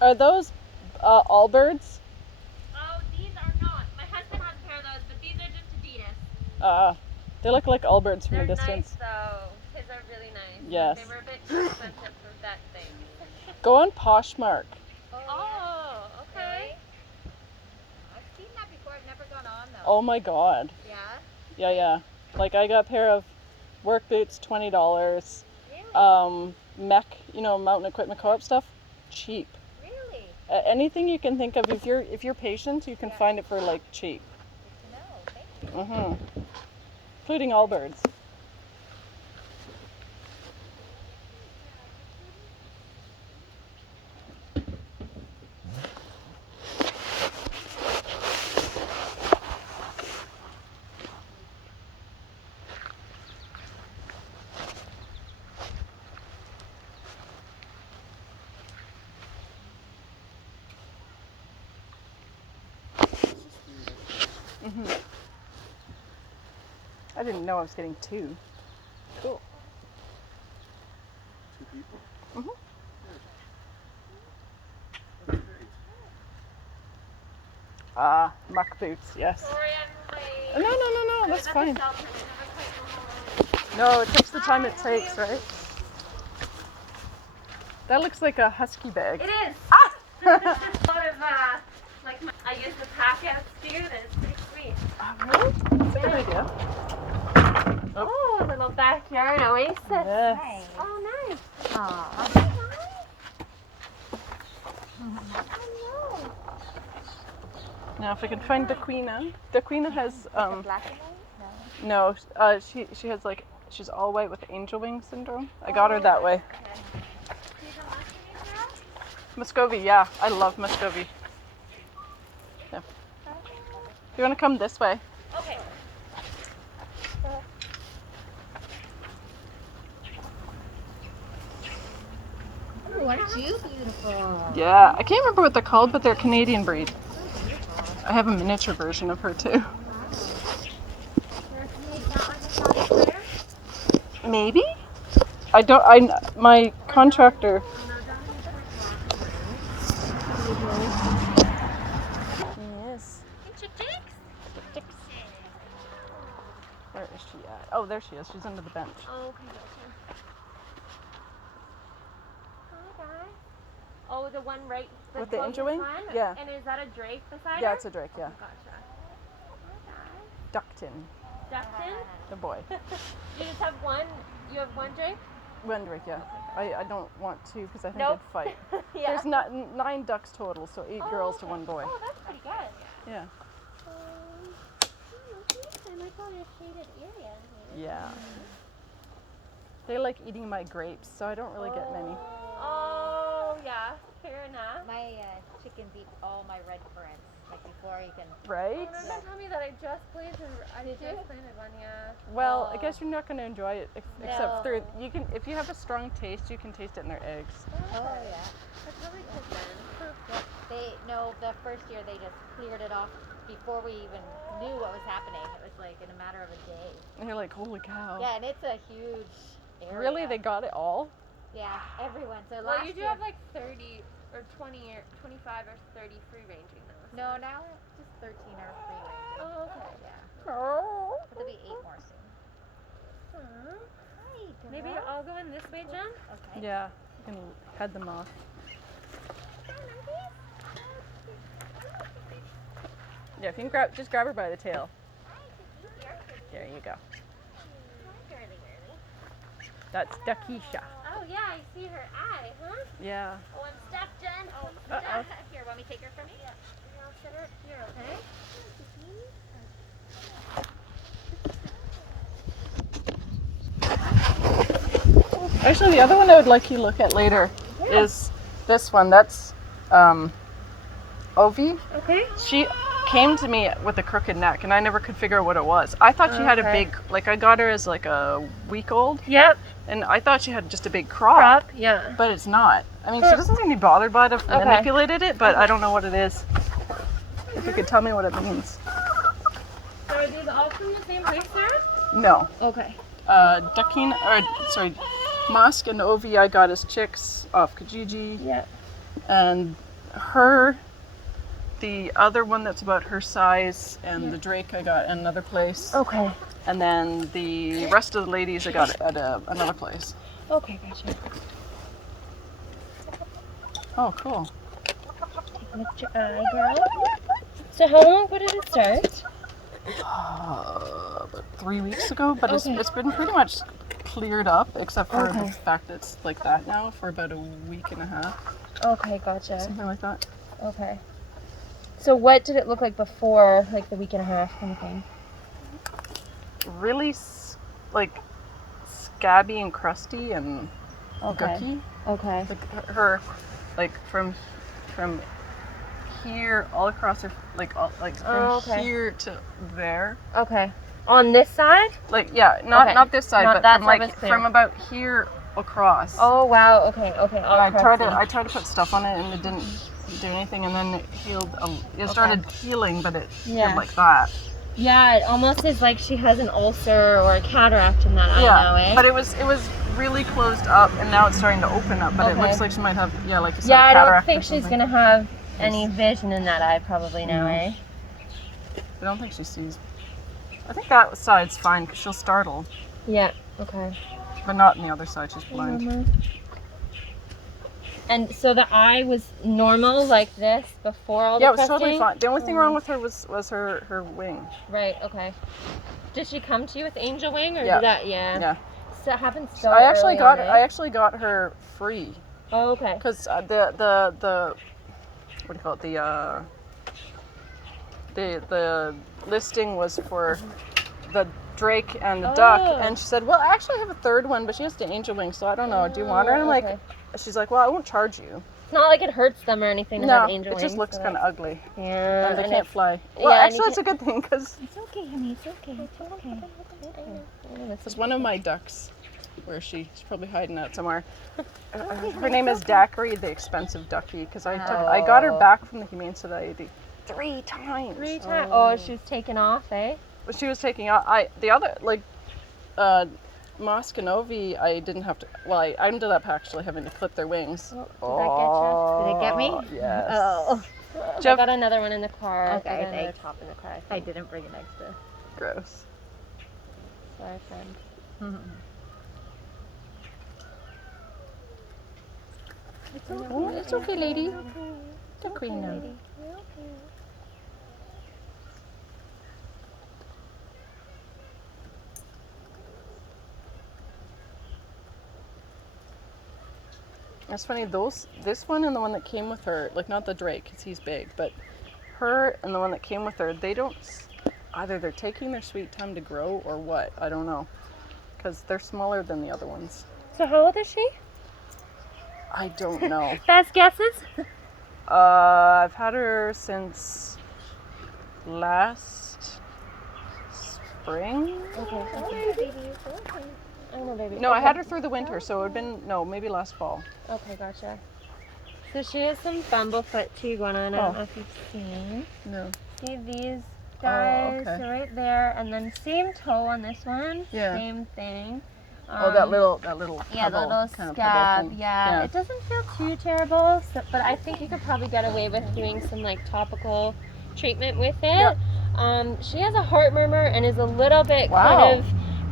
Are those Allbirds? Oh, these are not. My husband has a pair of those, but these are just Adidas. They look like Allbirds from They're a distance. nice though. His are really nice. Yes. They were a bit too expensive for that thing. Go on Poshmark. Oh, okay. Really? I've seen that before. I've never gone on though. Oh my god. Yeah? Yeah. Like I got a pair of work boots, $20. Really? Mech, mountain equipment co-op stuff, cheap. Really? Anything you can think of, if you're patient, you can find it for like cheap. Good to know. Thank you. Including Allbirds. I didn't know I was getting two. Cool. 2 people? Muck boots, yes. Sorry, I'm late. No, that's That's fine. a shelter. We never quite know. No, it takes the time it takes, right? That looks like a husky bag. It is. A lot of I use the pack out steer. That's pretty sweet. Really? That's a good idea. Oh, a little backyard oasis. Yes. Nice. Oh, nice. Aw. Now if I can find Daquina. Daquina has The black and white? no, she has she's all white with angel wing syndrome. I got her that way. Muscovy, yeah. I love Muscovy. Yeah. You want to come this way? Okay. Oh, aren't you beautiful? Yeah. I can't remember what they're called, but they're a Canadian breed. I have a miniature version of her too. Maybe? My contractor. Yes. Where is she at? Oh, there she is. She's under the bench. Oh, okay, gotcha. Hi, guys. Oh, the one right With the closest angel wing? one? Yeah. And is that a drake beside Yeah, her? it's a drake, yeah. Gotcha. Hi, Duckton, guys. Duckton? the boy. You just have one? You have one drake? One drake, yeah. I don't want to because I think Nope. they'd fight. Yeah. There's 9 ducks total, so 8 girls to 1 boy. Oh, that's pretty good. Yeah. I like all your shaded areas. Yeah. They like eating my grapes, so I don't really get many. Oh, yeah. Fair enough. My chickens eat all my red currants. Like before you can. Right? Oh, no, don't tell me that I just planted one, yeah. Well, I guess you're not going to enjoy it except No. through if you have a strong taste, you can taste it in their eggs. Oh yeah. I probably could then. The first year they just cleared it off before we even knew what was happening. It was like in a matter of a day. And you're like, holy cow. Yeah, and it's a huge area. Really? They got it all? Yeah, everyone. So Well, last you do year, have like 30 or 20 or 25 or 30 free ranging though. no, now just 13 are free range. Oh, okay. Yeah, Oh. but there'll be 8 more soon. Hi, Maybe girl. I'll go in this way, Jen. Okay. Yeah, you can head them off. Yeah, if you can just grab her by the tail. There you go. That's Dakisha. Oh yeah, I see her eye, huh? Yeah. Oh, I'm stuck, Jen. Oh, Uh-oh. Here, want me to take her from you? Yeah. I'll set her up here, okay? Actually, the other one I would like you to look at later is this one. That's Ovi. Okay. She came to me with a crooked neck, and I never could figure out what it was. I thought she had a big, I got her as like a week old, Yep. and I thought she had just a big crop, Yeah. but it's not. I mean, she doesn't seem to be bothered by it. I've manipulated it, but I don't know what it is. If you could tell me what it means. So are these all from the same place, Sarah? No. Okay. Musk and Ovi I got as chicks off Kijiji. Yeah. And her, the other one that's about her size, and the drake I got at another place. Okay. And then the rest of the ladies I got at another place. Okay, gotcha. Oh, cool. Lift your eye, girl. So how long ago did it start? About 3 weeks ago, but Okay. it's been pretty much cleared up, except for Okay. the fact that it's like that now for about a week and a half, Okay, gotcha. something like that. Okay. So what did it look like before, like the week and a half kind of thing? Really, like scabby and crusty and Okay. gooky. Okay. Like her, like from here all across her, like from okay. here to there. Okay. On this side? Like yeah, not Okay. this side, Not but that from side like was clear. from about here across. Oh wow. Okay. Okay. All And I crusty. tried to put stuff on it and it didn't do anything, and then it healed. It started healing, but it Yeah. healed like that. Yeah, it almost is like she has an ulcer or a cataract in that eye now, eh? But it was really closed up, and now it's starting to open up. But it Okay. looks like she might have like you said, Yeah, a I don't cataract think or she's something. gonna have any vision in that eye probably now, No. eh? I don't think she sees. I think that side's fine because she'll startle, Yeah. Okay. but not on the other side. She's blind. And so the eye was normal like this before all the Yeah, it was totally crusting? fine. The only thing wrong with her was her wing. Right, okay. Did she come to you with angel wing or Yeah. did that Yeah. So it happened so I actually early got on, eh? I actually got her free Oh, okay. because the what do you call it, the listing was for the drake and the duck, Oh. and she said, well, I actually have a third one, but she has the angel wing, so I don't know, do you want her? And I'm okay. like, she's like, well, I won't charge you. It's not like it hurts them or anything to No, have angel it wings. just looks so kind of ugly, yeah, and they and can't it's- fly. Well, yeah, and you actually, it's a good thing because It's okay, honey. It's okay. It's okay. it's one of my ducks. Where is she? She's probably hiding out somewhere. Her name is Daiquiri, the expensive ducky, because I got her back from the Humane Society 3 times. 3 times. Oh, she's taken off, eh? But she was taking out. The other Muscovy, I didn't have to. Well, I ended up actually having to clip their wings. Oh, Did it get me? Yes. Oh. I Jeff, got another one in the car. Okay, I got another thanks. top in the car. I I think. didn't bring an extra. gross. Sorry, friend. Oh, it's okay, lady. Daiquiri now. That's funny. This one and the one that came with her, like not the Drake, because he's big, but her and the one that came with her, they don't. Either they're taking their sweet time to grow or what. I don't know, because they're smaller than the other ones. So how old is she? I don't know. Best guesses? I've had her since last spring. Okay. I know, baby. No, I had her through the winter, so it would have been maybe last fall. Okay, gotcha. So she has some bumblefoot too going on. I don't Oh. know if you've seen. No. See these guys okay. right there, and then same toe on this one. Yeah. Same thing. Oh, that little Yeah, the pebble, little kind of scab. pebble thing. Yeah, it doesn't feel too terrible, so, but I think you could probably get away with doing some like topical treatment with it. Yeah. She has a heart murmur and is a little bit Wow. kind of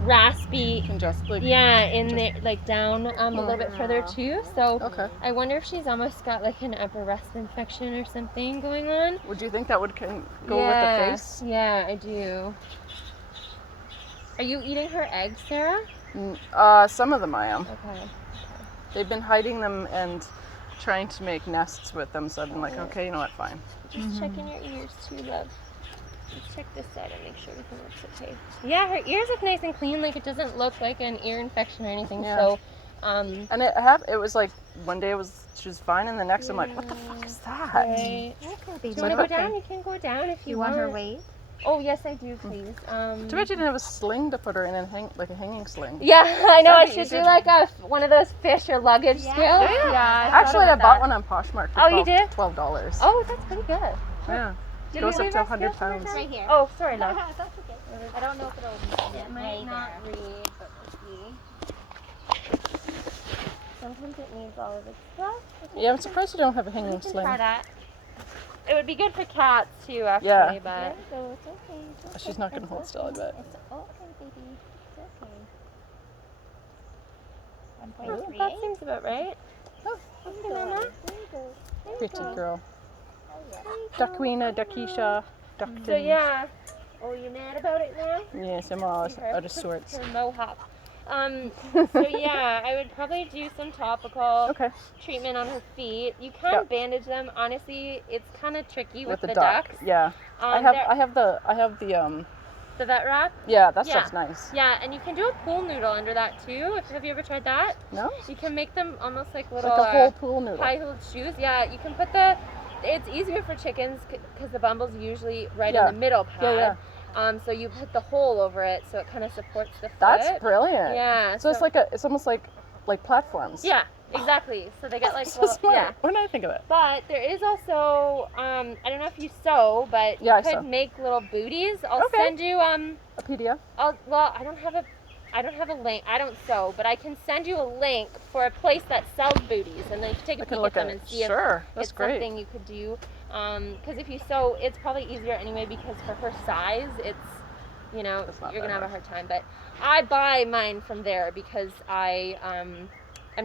raspy. Congested. Yeah, in there, like down a little bit further too. So Okay. I wonder if she's almost got like an upper rest infection or something going on. Would you think that would go with the Yeah, face? Yeah, I do. Are you eating her eggs, Sarah? Some of them I am. Okay. They've been hiding them and trying to make nests with them, so I've been like, okay, you know what, fine. Just checking your ears too, love. Let's check this side and make sure everything looks okay. Yeah, her ears look nice and clean. Like it doesn't look like an ear infection or anything. Yeah. So, And it was like one day she was fine, and the next I'm like, what the fuck is that? right. Okay, Do baby. you want to go Okay. down? You can go down if you, You want her weight? Oh yes, I do, please. Too bad you didn't have a sling to put her in and like a hanging sling. Yeah, I know. I That'd be should do easier. like one of those fish or luggage scales. Yeah. Actually, I bought one on Poshmark for Oh, you did? $12. Oh, that's pretty good. Yeah. Did Goes you up leave to us 100 scales for her, pounds. Sarah? Right here. Oh, sorry, love. That's okay. I don't know if it'll It might lay not there. read, but we'll see. Sometimes it needs all of its stuff. Yeah, I'm surprised you don't have a hanging We can sling. try that. It would be good for cats too, actually. Yeah. But There you go. It's okay. It's okay. She's not gonna hold still, I bet. It's okay, baby. It's okay. Oh, 1.38. that seems about right. Oh, Okay, Mama. There you go. pretty girl. Oh, yeah. Duckwina, Duckisha, Duckton. So yeah. Oh, you mad about it now? Yes, I'm all See her? out of sorts. Her mohawk. So yeah, I would probably do some topical Okay. treatment on her feet. You can Yeah. bandage them. Honestly, it's kind of tricky with the duck. ducks. Yeah. I have the the vet wrap. yeah, that Yeah. stuff's nice. Yeah, and you can do a pool noodle under that too. Have you ever tried that? No? You can make them almost like It's little like a whole pool noodle. high-heeled shoes. Yeah, you can put it's easier for chickens because the bumble's usually right Yeah. in the middle pad. Yeah, So you put the hole over it so it kind of supports the foot. That's brilliant. Yeah. So it's almost like platforms. Yeah, exactly. So they get like so little, smart. yeah. When did I think of it? But there is also I don't know if you sew, but Yeah, I you could sew. make little booties. I'll Okay. send you A PDF? I don't have a link. I don't sew, but I can send you a link for a place that sells booties, and then you can take a I peek can at look them at and it. see if Sure, that's it's great. something you could do. Because if you sew, it's probably easier anyway because for her size, it's It's not you're that gonna have a hard. hard time. But I buy mine from there because I am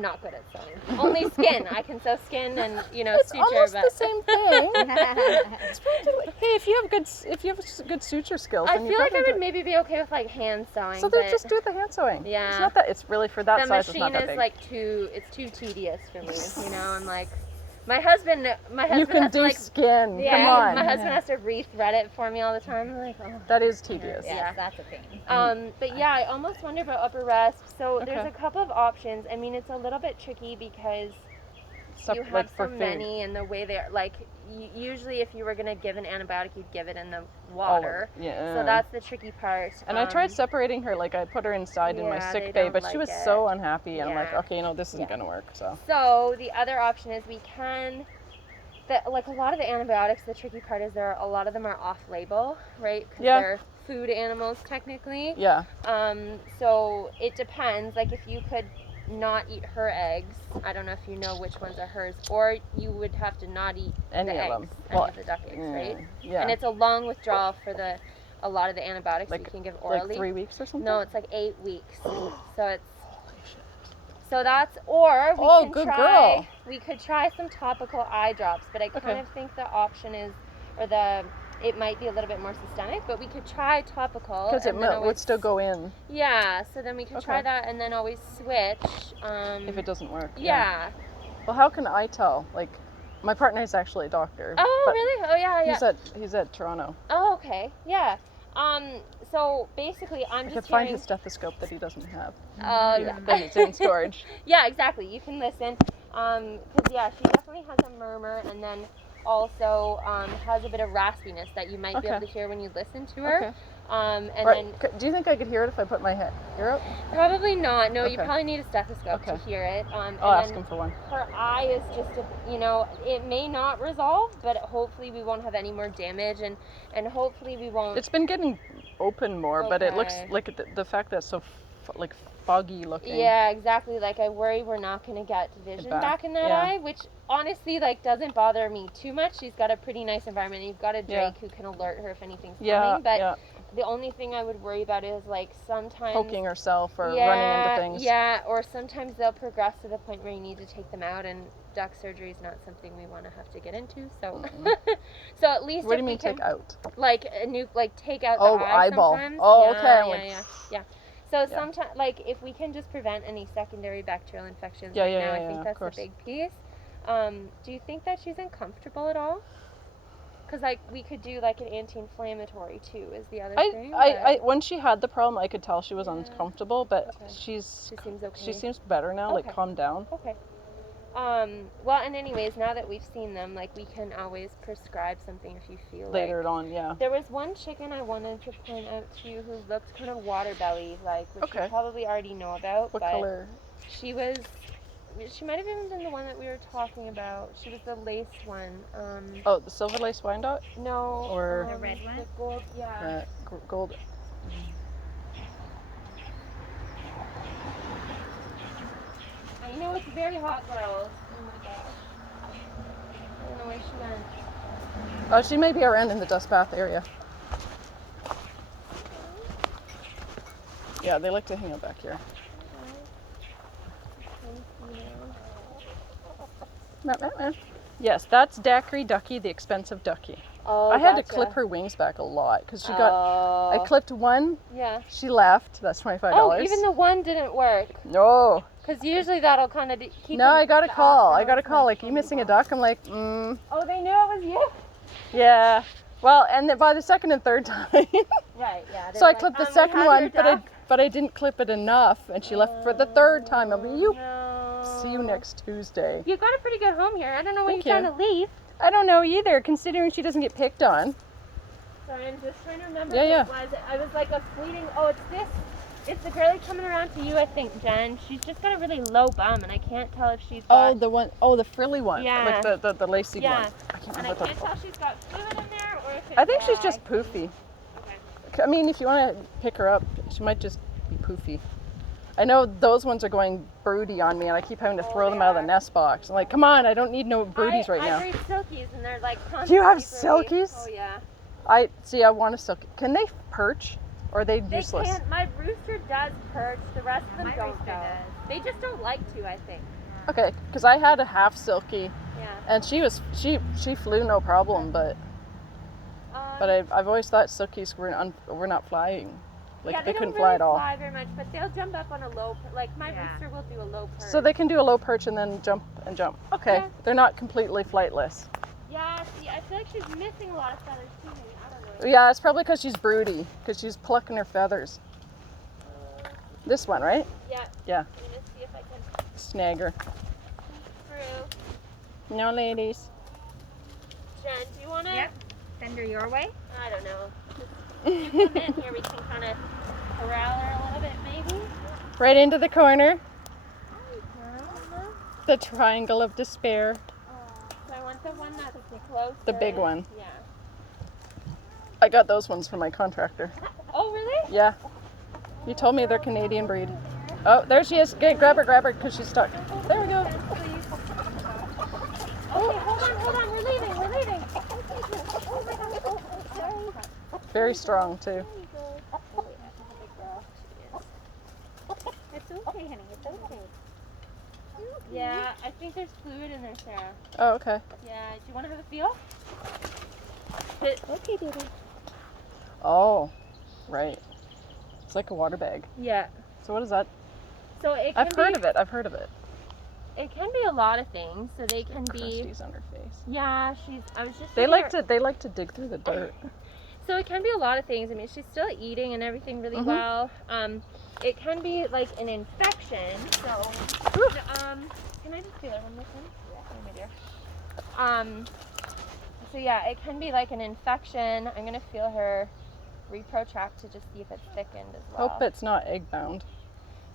not good at sewing. Only skin. I can sew skin and It's suture, almost but the same thing. It's practically, hey, if you have good suture skills, I then you feel like I probably would maybe be okay with like hand sewing. So then but just do the hand sewing. Yeah. It's not that. It's really for that the size. It's not machine that is big. like too tedious for me. I'm like, my husband you can has do to like, skin. yeah, Come on. my husband has to re-thread it for me all the time. I'm like, oh. That is tedious. Yes, Yeah. that's a pain. But yeah, I almost wonder about upper rest. So there's Okay. a couple of options. I mean, it's a little bit tricky because you have like so for food. many, and the way they're like, usually if you were gonna give an antibiotic, you'd give it in the water. Yeah. So that's the tricky part. And I tried separating her. Like I put her inside in my yeah, sick they bay, don't but she like was it. so unhappy. And I'm like, Yeah. okay, this isn't Yeah. gonna work. So. So the other option is we can, like a lot of the antibiotics, the tricky part is a lot of them are off-label, right? Because Yeah. they're food animals technically. Yeah. So it depends. Like if you could not eat her eggs, I don't know if you know which ones are hers, or you would have to not eat Any the of eggs, them. any Well, of the duck eggs, right? Yeah. And it's a long withdrawal for a lot of the antibiotics Like- you can give orally. like 3 weeks or something. No, it's like 8 weeks. So it's Holy shit. so that's, or we Oh, can good try, girl. we could try some topical eye drops, but I kind Okay. of think the option is, it might be a little bit more systemic, but we could try topical. Because it and then would still go in Yeah, so then we could try Okay. that and then always switch. if it doesn't work. Yeah. Well, how can I tell? Like, my partner is actually a doctor. Oh, but really? Oh, yeah, yeah. He's at Toronto. Oh, okay. Yeah. So basically, I'm I just could find hearing. his stethoscope that he doesn't have. Yeah. That it's in storage. Yeah, exactly. You can listen. Because yeah, she definitely has a murmur, and then also has a bit of raspiness that you might be Okay. able to hear when you listen to her. Okay. And Right. then Do you think I could hear it if I put my ear out? probably not. No, you Okay. probably need a stethoscope to Okay. hear it. And I'll ask then him for one. her eye is just it may not resolve, but hopefully we won't have any more damage, and hopefully we won't. It's been getting open more, but it looks Okay. like the fact that it's so like foggy looking. Yeah, exactly. Like I worry we're not going to get vision back in that yeah. eye, which honestly like doesn't bother me too much. She's got a pretty nice environment. You've got a Drake Yeah. who can alert her if anything's Yeah. coming. But yeah. the only thing I would worry about is like sometimes Poking herself or yeah, running into things. Yeah, or sometimes they'll progress to the point where you need to take them out, and duck surgery is not something we want to have to get into. So, so at least What do if you we mean can, take out? like take out Oh, the eye eyeball. sometimes. Oh, yeah, okay, I'm Yeah, like- yeah. So Yeah. sometimes, like, if we can just prevent any secondary bacterial infections Yeah, right yeah, now, yeah, I yeah, think of that's course. a big piece. Do you think that she's uncomfortable at all? Because, like, we could do, like, an anti-inflammatory, too, is the other thing. When she had the problem, I could tell she was Yeah. uncomfortable, but Okay. she seems okay. She seems better now, like Okay. calmed down. Okay. Well, and anyways, now that we've seen them, like, we can always prescribe something if you feel Later like. on, yeah. There was one chicken I wanted to point out to you who looked kind of water belly, like, which Okay. you probably already know about. What but color? She might have even been the one that we were talking about. She was the laced one. Oh, the silver lace Wyandotte? No. Or- The red one? The gold, yeah. Gold. I know it's very hot, girls. Oh my gosh. I don't know where she went. Oh, she may be around in the dust bath area. Yeah, they like to hang out back here. Yes, that's Daiquiri Ducky, the expensive ducky. Oh, I had to gotcha. clip her wings back a lot because she got. I Oh. clipped one. Yeah. She left. That's $25. Oh, even the one didn't work. No. Because usually that'll kind of keep. No, I got a the call. I after got a noise call. like Like, you missing a duck? I'm like, mm. Oh, they knew it was you. Yeah. Well, and then by the second and third time. Right. Yeah. So I clipped the second one, but I didn't clip it enough, and she left for the third time. I'm like, you. No. See you next Tuesday. You got a pretty good home here. I don't know why Thank you're you. trying to leave. I don't know either, considering she doesn't get picked on. Sorry, I'm just trying to remember Yeah, what it was. I was like a fleeting. Oh, it's this. It's the girlie coming around to you, I think, Jen. She's just got a really low bum, and I can't tell if she's got. Oh, the one, oh, the frilly one. Yeah. Like the lacy Yeah. one. I can't And I remember can't tell if she's got fluid in there or if it's. I think she's just poofy. Okay. I mean, if you want to pick her up, she might just be poofy. I know those ones are going broody on me, and I keep having to throw them out of the nest box. I'm like, come on, I don't need no broodies right now. I breed silkies, and they're like. You have constantly broody. silkies? Oh yeah. I want a silky. Can they perch, or are they They useless? can't. My rooster does perch. The rest of them my don't. rooster Though. does. They just don't like to, I think. Okay, because I had a half silky, Yeah. and she flew no problem, but I've always thought silkies were not flying, like yeah, they don't couldn't really fly at all. Fly very much, but they'll jump up on a low. Like my Yeah. rooster will do a low perch. So they can do a low perch and then jump and jump. Okay, Yeah. they're not completely flightless. Yeah. See, I feel like she's missing a lot of feathers too. Maybe. I don't know. Yeah, it's probably because she's broody, because she's plucking her feathers. This one, right? Yeah. Yeah. I'm gonna see if I can Snag her. through. No, ladies. Jen, do you wanna? Yep. Send her your way. I don't know. Just you come in here, we can kind of corral her a little bit, maybe. Right into the corner. Uh-huh. The triangle of despair. So I want the one that's close. The big one. Yeah. I got those ones from my contractor. Oh, really? Yeah. You told me they're Canadian breed. Oh, there she is. Okay, grab her, because she's stuck. There we go. Okay, hold on. We're leaving. Oh my gosh. Oh, sorry. Very strong, too. There you go. Oh, yeah, she's a big girl. She is. It's okay, honey. It's okay. Yeah, I think there's fluid in there, Sarah. Oh, okay. Yeah, do you want to have a feel? Okay, baby. Oh, right. It's like a water bag. Yeah. So what is that? So it can I've heard of it. It can be a lot of things. So they can be. Crusties on her face. Yeah, I was just. They like to dig through the dirt. So it can be a lot of things. I mean, she's still eating and everything really well. It can be like an infection. So, can I just feel it on this one? Yeah, my dear. So yeah, it can be like an infection. I'm gonna feel her repro tract to just see if it's thickened as well. Hope it's not egg bound.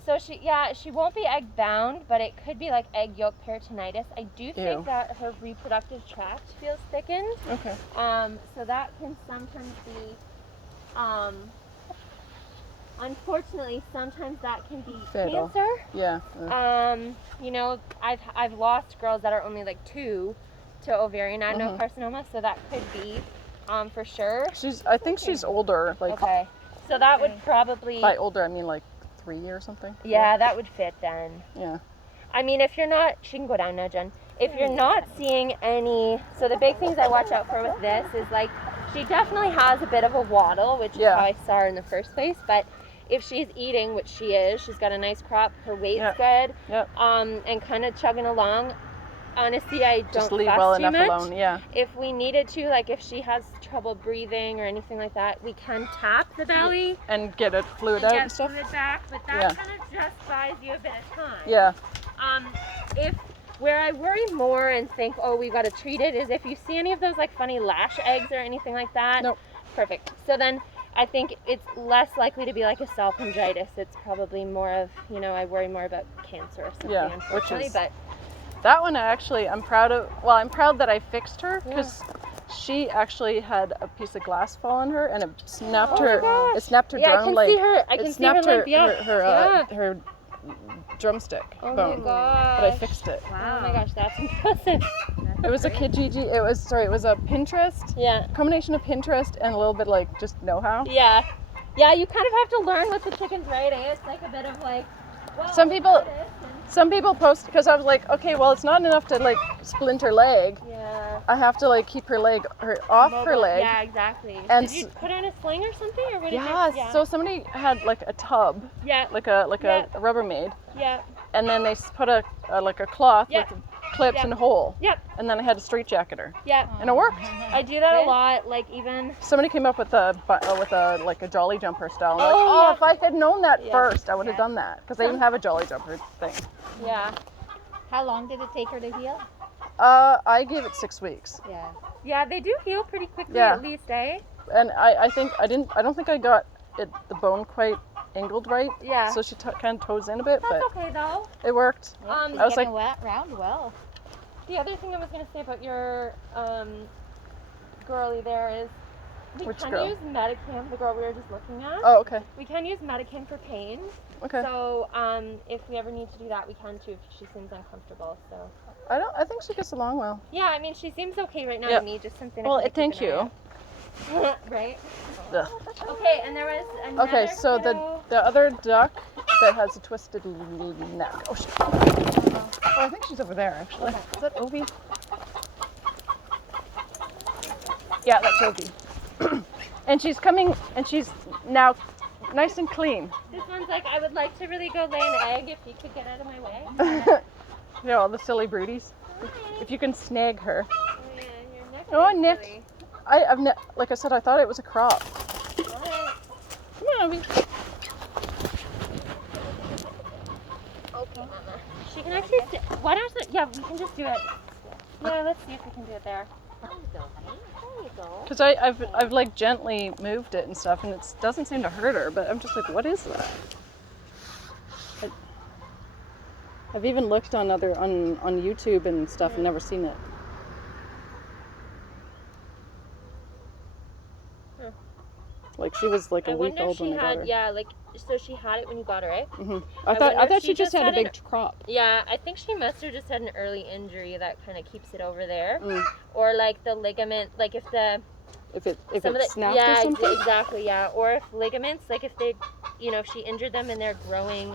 So she won't be egg bound, but it could be like egg yolk peritonitis. I do think that her reproductive tract feels thickened. Okay. So that can sometimes be, unfortunately, sometimes that can be Fatal. cancer. Yeah. You know, I've lost girls that are only like 2 to ovarian adenocarcinoma, so that could be, for sure. I think she's older. Like Okay. So that would probably. by older, I mean like 3 or something. Yeah, that would fit then. Yeah. I mean, if you're not, she can go down now, Jen. If you're not seeing any, so the big things I watch out for with this is like, she definitely has a bit of a waddle, which is how I saw her in the first place. But if she's eating, which she is, she's got a nice crop, her weight's good, and kind of chugging along. Honestly, I don't just leave fuss well too enough much. alone. Yeah. If we needed to, like if she has trouble breathing or anything like that, we can tap the belly And get it fluid and out get and stuff. fluid back, but that kind of just buys you a bit of time. Yeah. Where I worry more and think, oh, we got to treat it, is if you see any of those like funny lash eggs or anything like that. Nope. Perfect. So then I think it's less likely to be like a salpingitis. It's probably more of, you know, I worry more about cancer or something, unfortunately. But that one I'm proud of. Well, I'm proud that I fixed her because she actually had a piece of glass fall on her and it snapped her. Gosh. It snapped her drum leg. I can see her limp. Her drumstick Oh bone. my gosh. But I fixed it. Oh my gosh, that's impressive. It was a Kijiji. It was a Pinterest. Yeah. Combination of Pinterest and a little bit like just know-how. Yeah. Yeah, you kind of have to learn what the chicken's right, eh? It's like a bit of like, well, Some people post, because I was like, okay, well, it's not enough to like splint her leg. Yeah. I have to like keep her off her leg. Yeah, exactly. And did you put on a sling or something, or what did yeah, you? Yeah. so somebody had like a tub, Yeah. like a Yeah. Rubbermaid, Yeah. and then they put a cloth Yeah. with clips Yeah. and a hole. Yep. And then I had to straight jacket her, Yeah. and it worked. I do that a lot. Like even. Somebody came up with a jolly jumper style. I'm Oh, like, if I had known that Yeah. first, I would have Yeah. done that, because they even have a jolly jumper thing. Yeah. How long did it take her to heal? I gave it 6 weeks, Yeah. Yeah, they do heal pretty quickly, Yeah. at least, eh? and I don't think I got the bone quite angled right. Yeah. So she kind of toes in a bit, That's but okay though. it worked. She's I was getting round well. The other thing I was gonna say about your girly there is we Which can girl? use Medicam, the girl we were just looking at. Oh, okay. We can use Medicam for pain. Okay. So if we ever need to do that, we can too if she seems uncomfortable. So I think she gets along well. yeah, I mean she seems okay right now Yeah. to me. Just something. to Well, kinda keep thank an eye you. on. Right. Ugh. Okay, and there was another. Okay, so kiddo. the other duck that has a twisted neck. Oh shit. Oh, I think she's over there actually. Is that Ovi? Yeah, that's Ovi. And she's coming, and she's now nice and clean. This one's like, I would like to really go lay an egg if you could get out of my way. You know, all the silly broodies. If you can snag her. Oh yeah, your neck. Oh, is Nick. really- Like I said, I thought it was a crop. Alright. Come on, Ovi. Okay, Mama. She can actually. Why don't we? Yeah, we can just do it. Yeah, let's see if we can do it there. There you go, honey. There you go. Because I've like gently moved it and stuff, and it doesn't seem to hurt her. But I'm just like, what is that? I've even looked on on YouTube and stuff and never seen it. Huh. Like she was like I a week wonder if old she when I got had. her. Yeah, like so she had it when you got her, right? Hmm I I thought wonder if she she just had a had big an- crop. Yeah, I think she must have just had an early injury that kind of keeps it over there, Mm. or like the ligament, like if the If it some of the snapped yeah or something. exactly yeah, or if ligaments, like if they, if she injured them and they're growing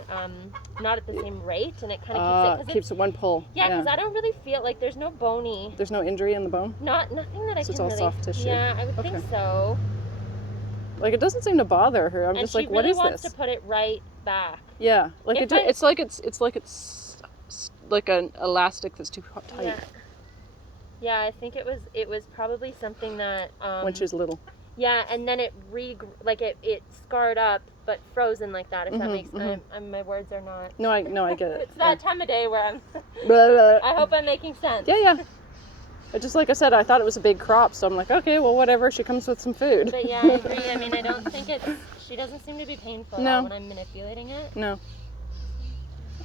not at the same rate, and it kind of keeps it Keeps it one pull. yeah, because I don't really feel like there's no bony. There's no injury in the bone. Nothing that I So can it's all really. soft tissue. Yeah, I would think Okay. so. Like it doesn't seem to bother her. I'm And just she like, what really is wants this? to put it right back. Yeah, like If it's like it's like an elastic that's too tight Yeah. Yeah, I think it was probably something that when she was little. yeah, and then it it scarred up but frozen like that. If that Mhm, makes mhm. my words are not. No, I get it. It's that time of day where I'm. Blah, blah. I hope I'm making sense. Yeah. Just like I said, I thought it was a big crop, so I'm like, okay, well, whatever. She comes with some food. But yeah, I agree. I mean, I don't think she doesn't seem to be painful at No. all when I'm manipulating it. No.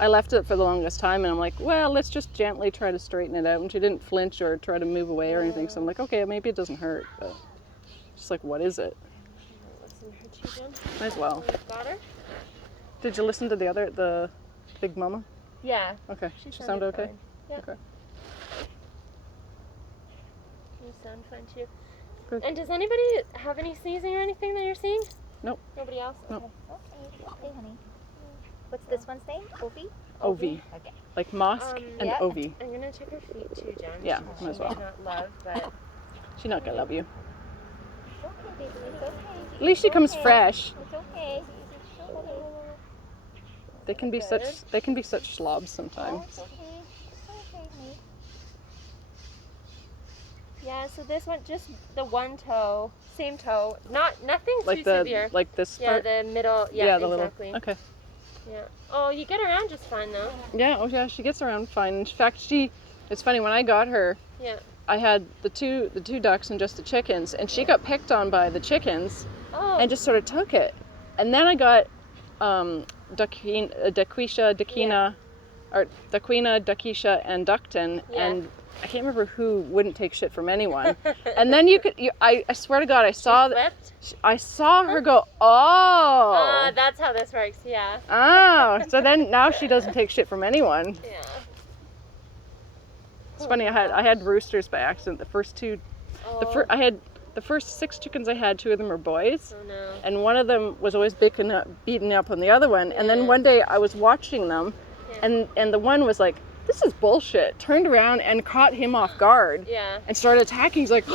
I left it for the longest time, and I'm like, well, let's just gently try to straighten it out. And she didn't flinch or try to move away or anything, so I'm like, okay, maybe it doesn't hurt. But just like, what is it? Listen to her children. Might as well. We've got her. Did you listen to the Big Mama? Yeah. Okay. She She sounded okay? fine. Yeah. Okay. You sound fine too. Good. And does anybody have any sneezing or anything that you're seeing? Nope. Nobody else? Nope. Okay. Okay, honey. What's this one's name? Ovi? OV. Okay. Like mosque and yeah. OV. I'm gonna check her feet too, Jen. Yeah, She might as may well. not love, but She's not gonna love you. It's okay, baby. It's okay. At least she comes Okay. fresh. It's okay. It's okay. They can be such slobs Oh, sometimes. it's okay. It's okay, honey. yeah. So this one, just the one toe, same toe, nothing Like too severe. like this Yeah, part. the middle. Yeah, the exactly. little. Okay. Yeah. Oh, you get around just fine though. Yeah. Oh yeah. She gets around fine. In fact, it's funny when I got her. Yeah. I had the two ducks and just the chickens, and she got picked on by the chickens Oh. and just sort of took it. And then I got Daquisha, Dakina, or Daquina, Dakisha, and Duckton, Yeah. and I can't remember who wouldn't take shit from anyone. And then I swear to God, I saw her go, oh, That's how this works. Yeah. oh. So then now she doesn't take shit from anyone. Yeah. It's funny. I had roosters by accident. The first two, the first 6 chickens I had. 2 of them were boys, Oh no. and one of them was always beaten up on the other one. And then one day I was watching them, and the one was like, "This is bullshit." Turned around and caught him off guard. Yeah. And started attacking. He's like,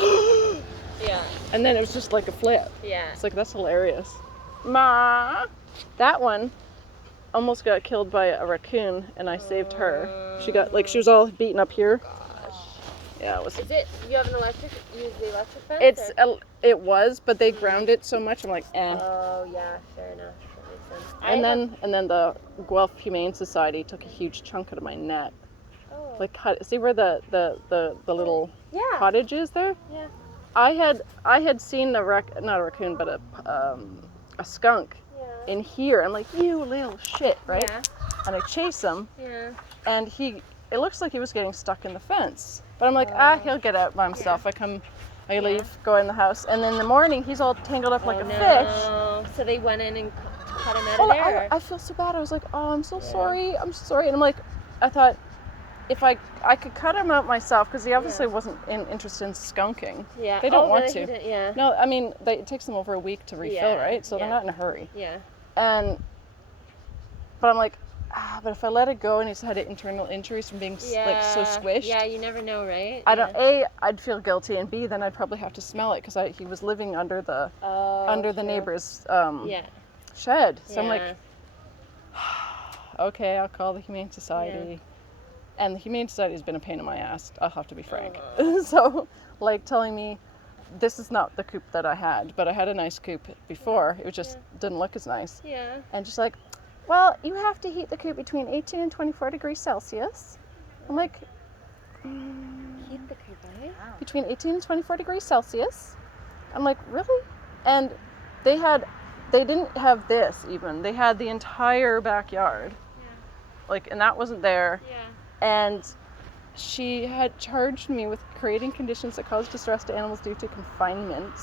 Yeah. and then it was just like a flip. Yeah. It's like, that's hilarious. Ma, that one almost got killed by a raccoon, and I saved her. She was all beaten up here. Yeah, it was. Is it? You have an electric? Use the electric fence? It was, but they ground it so much. I'm like, eh. Oh yeah, fair enough. That makes sense. And then the Guelph Humane Society took a huge chunk out of my net. Oh. Like, see where the little cottage is there? Yeah. I had seen not a raccoon, but a skunk in here. I'm like, you little shit, right? Yeah. And I chase him. Yeah. And it looks like he was getting stuck in the fence. But I'm like, he'll get out by himself. I leave, go in the house, and then in the morning he's all tangled up like a fish. So they went in and cut him out of there? I feel so bad. I was like, oh, I'm so sorry. I'm sorry. And I'm like, I thought if I could cut him out myself, because he obviously wasn't interested in skunking. Yeah. They don't want really? to. Yeah. No, I mean, it takes them over a week to refill, right? So they're not in a hurry. Yeah. But I'm like, but if I let it go and he's had internal injuries from being like so squished. Yeah, you never know, right? I'd feel guilty, and B, then I'd probably have to smell it because he was living under the neighbor's shed. So I'm like, okay, I'll call the Humane Society. Yeah. And the Humane Society has been a pain in my ass. I'll have to be frank. So, like, telling me this is not the coop that I had, but I had a nice coop before. It just didn't look as nice. Yeah. And just like, well, you have to heat the coop between 18 and 24 degrees Celsius. I'm like, heat the coop, eh? Between 18 and 24 degrees Celsius. I'm like, really? And they didn't have this even. They had the entire backyard. Yeah. Like, and that wasn't there. Yeah. And she had charged me with creating conditions that cause distress to animals due to confinement.